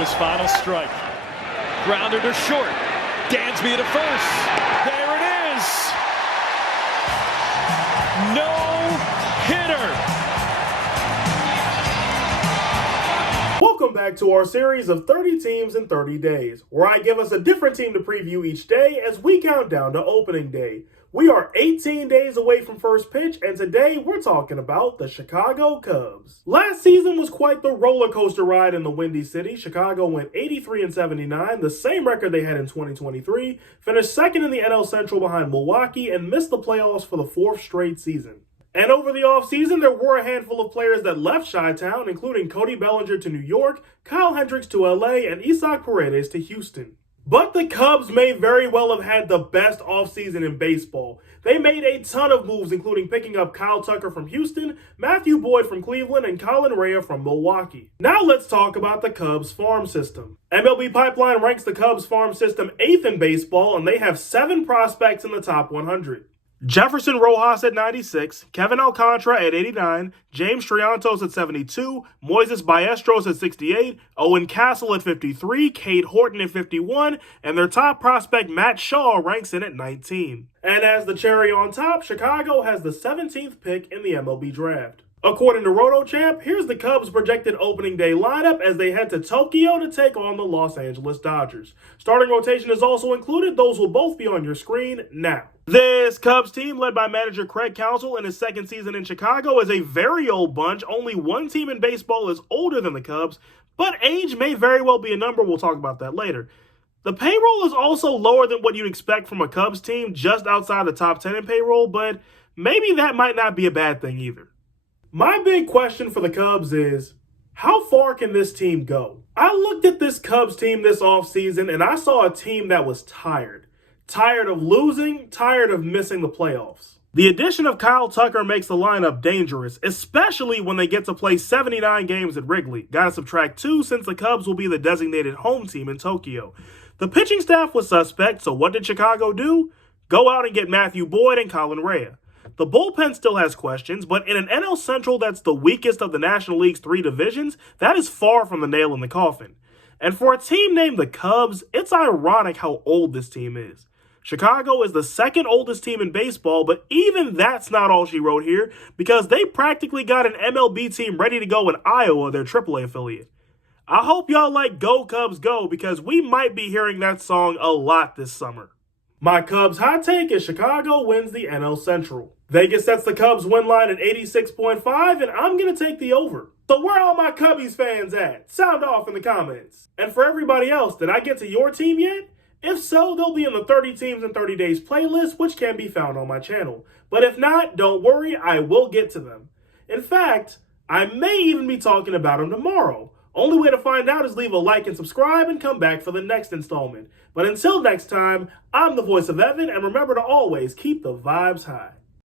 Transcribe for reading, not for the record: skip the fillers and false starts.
his final strike. Grounder to short. Dansby to first. There it is. No hitter. Welcome back to our series of 30 teams in 30 days, where I give us a different team to preview each day as we count down to opening day. We are 18 days away from first pitch, and today we're talking about the Chicago Cubs. Last season was quite the roller coaster ride in the Windy City. Chicago went 83-79, the same record they had in 2023, finished second in the NL Central behind Milwaukee, and missed the playoffs for the fourth straight season. And over the offseason, there were a handful of players that left Chi-Town, including Cody Bellinger to New York, Kyle Hendricks to LA, and Isaac Paredes to Houston. But the Cubs may very well have had the best offseason in baseball. They made a ton of moves, including picking up Kyle Tucker from Houston, Matthew Boyd from Cleveland, and Colin Rea from Milwaukee. Now let's talk about the Cubs farm system. MLB Pipeline ranks the Cubs farm system 8th in baseball, and they have 7 prospects in the top 100. Jefferson Rojas at 96, Kevin Alcantara at 89, James Triantos at 72, Moises Ballesteros at 68, Owen Castle at 53, Cade Horton at 51, and their top prospect Matt Shaw ranks in at 19. And as the cherry on top, Chicago has the 17th pick in the MLB draft. According to RotoChamp, here's the Cubs' projected opening day lineup as they head to Tokyo to take on the Los Angeles Dodgers. Starting rotation is also included. Those will both be on your screen now. This Cubs team, led by manager Craig Counsell in his second season in Chicago, is a very old bunch. Only one team in baseball is older than the Cubs, but age may very well be a number. We'll talk about that later. The payroll is also lower than what you'd expect from a Cubs team, just outside the top 10 in payroll, but maybe that might not be a bad thing either. My big question for the Cubs is, how far can this team go? I looked at this Cubs team this offseason and I saw a team that was tired. Tired of losing, tired of missing the playoffs. The addition of Kyle Tucker makes the lineup dangerous, especially when they get to play 79 games at Wrigley. Gotta subtract 2 since the Cubs will be the designated home team in Tokyo. The pitching staff was suspect, so what did Chicago do? Go out and get Matthew Boyd and Colin Rea. The bullpen still has questions, but in an NL Central that's the weakest of the National League's 3 divisions, that is far from the nail in the coffin. And for a team named the Cubs, it's ironic how old this team is. Chicago is the second oldest team in baseball, but even that's not all she wrote here, because they practically got an MLB team ready to go in Iowa, their AAA affiliate. I hope y'all like Go Cubs Go, because we might be hearing that song a lot this summer. My Cubs hot take is Chicago wins the NL Central. Vegas sets the Cubs win line at 86.5, and I'm going to take the over. So where are all my Cubbies fans at? Sound off in the comments. And for everybody else, did I get to your team yet? If so, they'll be in the 30 Teams in 30 Days playlist, which can be found on my channel. But if not, don't worry, I will get to them. In fact, I may even be talking about them tomorrow. Only way to find out is leave a like and subscribe and come back for the next installment. But until next time, I'm the voice of Evan, and remember to always keep the vibes high.